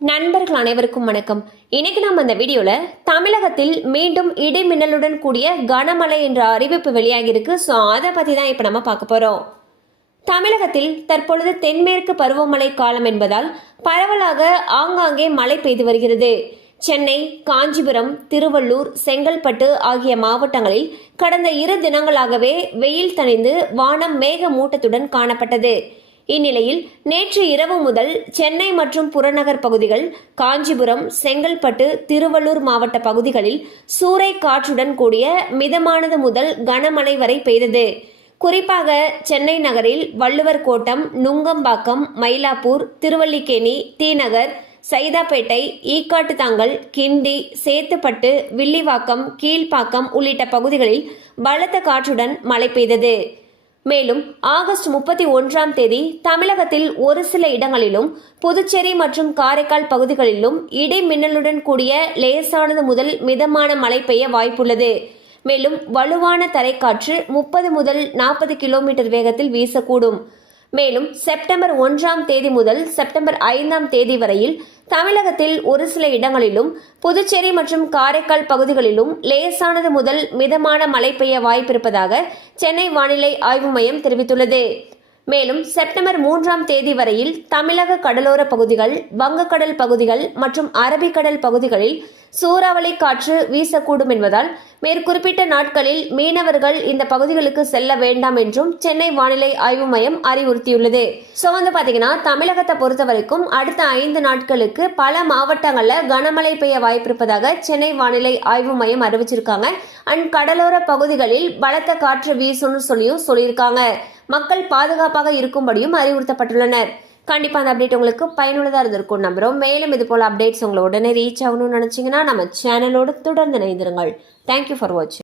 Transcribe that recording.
நண்பர்கள் அனைவருக்கும் வணக்கம். இன்னைக்கு நம்ம இந்த வீடியோல தமிழகத்தில் மீண்டும் இடிமின்னலுடன் கூடிய கனமழை என்ற அறிவிப்பு வெளியாகியிருக்கு. ஸோ அதை பத்தி தான் இப்போ நம்ம பார்க்க போறோம். தமிழகத்தில் தற்பொழுது தென்மேற்கு பருவமழை காலம் என்பதால் பரவலாக ஆங்காங்கே மழை பெய்து வருகிறது. சென்னை காஞ்சிபுரம் திருவள்ளூர் செங்கல்பட்டு ஆகிய மாவட்டங்களில் கடந்த இரு தினங்களாகவே வெயில் தணிந்து வானம் மேகமூட்டத்துடன் காணப்பட்டது. இந்நிலையில் நேற்று இரவு முதல் சென்னை மற்றும் புறநகர் பகுதிகள் காஞ்சிபுரம் செங்கல்பட்டு திருவள்ளூர் மாவட்ட பகுதிகளில் சூறை காற்றுடன் கூடிய மிதமானது முதல் கனமழை வரை பெய்தது. குறிப்பாக சென்னை நகரில் வள்ளுவர் கோட்டம் நுங்கம்பாக்கம் மயிலாப்பூர் திருவல்லிக்கேணி தீநகர் சைதாப்பேட்டை ஈக்காட்டுத்தாங்கல் கிண்டி சேத்துப்பட்டு வில்லிவாக்கம் கீழ்ப்பாக்கம் உள்ளிட்ட பகுதிகளில் பலத்த காற்றுடன் மழை பெய்தது. மேலும் ஆகஸ்ட் முப்பத்தி ஒன்றாம் தேதி தமிழகத்தில் ஒரு சில இடங்களிலும் புதுச்சேரி மற்றும் காரைக்கால் பகுதிகளிலும் இடி மின்னலுடன் கூடிய லேசானது முதல் மிதமான மழை பெய்ய வாய்ப்புள்ளது. மேலும் வலுவான தரைக்காற்று முப்பது முதல் நாற்பது கிலோமீட்டர் வேகத்தில் வீசக்கூடும். மேலும் செப்டம்பர் ஒன்றாம் தேதி முதல் செப்டம்பர் ஐந்தாம் தேதி வரையில் தமிழகத்தில் ஒரு சில இடங்களிலும் புதுச்சேரி மற்றும் காரைக்கால் பகுதிகளிலும் லேசானது முதல் மிதமான மழை பெய்ய வாய்ப்பிருப்பதாக சென்னை வானிலை ஆய்வு மையம் தெரிவித்துள்ளது. மேலும் செப்டம்பர் மூன்றாம் தேதி வரையில் தமிழக கடலோர பகுதிகள் வங்கக்கடல் பகுதிகள் மற்றும் அரபிக்கடல் பகுதிகளில் சூறாவளி காற்று வீசக்கூடும் என்பதால் மேற்குறிப்பிட்ட நாட்களில் மீனவர்கள் இந்த பகுதிகளுக்கு செல்ல வேண்டாம் என்றும் சென்னை வானிலை ஆய்வு மையம் அறிவுறுத்தியுள்ளது. ஸோ வந்து பார்த்தீங்கன்னா தமிழகத்தை பொறுத்த வரைக்கும் அடுத்த ஐந்து நாட்களுக்கு பல மாவட்டங்களில் கனமழை பெய்ய வாய்ப்பிருப்பதாக சென்னை வானிலை ஆய்வு மையம் அறிவிச்சிருக்காங்க. அண்ட் கடலோர பகுதிகளில் பலத்த காற்று வீசும்னு சொல்லியும் சொல்லியிருக்காங்க. மக்கள் பாதுகாப்பாக இருக்கும்படியும் அறிவுறுத்தப்பட்டுள்ளனர். கண்டிப்பாக அந்த அப்டேட் உங்களுக்கு பயனுள்ளதாக இருந்திருக்கும் நம்புகிறோம் மேலும் இது போல் அப்டேட்ஸ் உங்களை உடனே ரீச் ஆகணும்னு நினச்சிங்கன்னா நம்ம சேனலோடு தொடர்ந்து இணைந்திருங்கள். தேங்க்யூ ஃபார் வாட்சிங்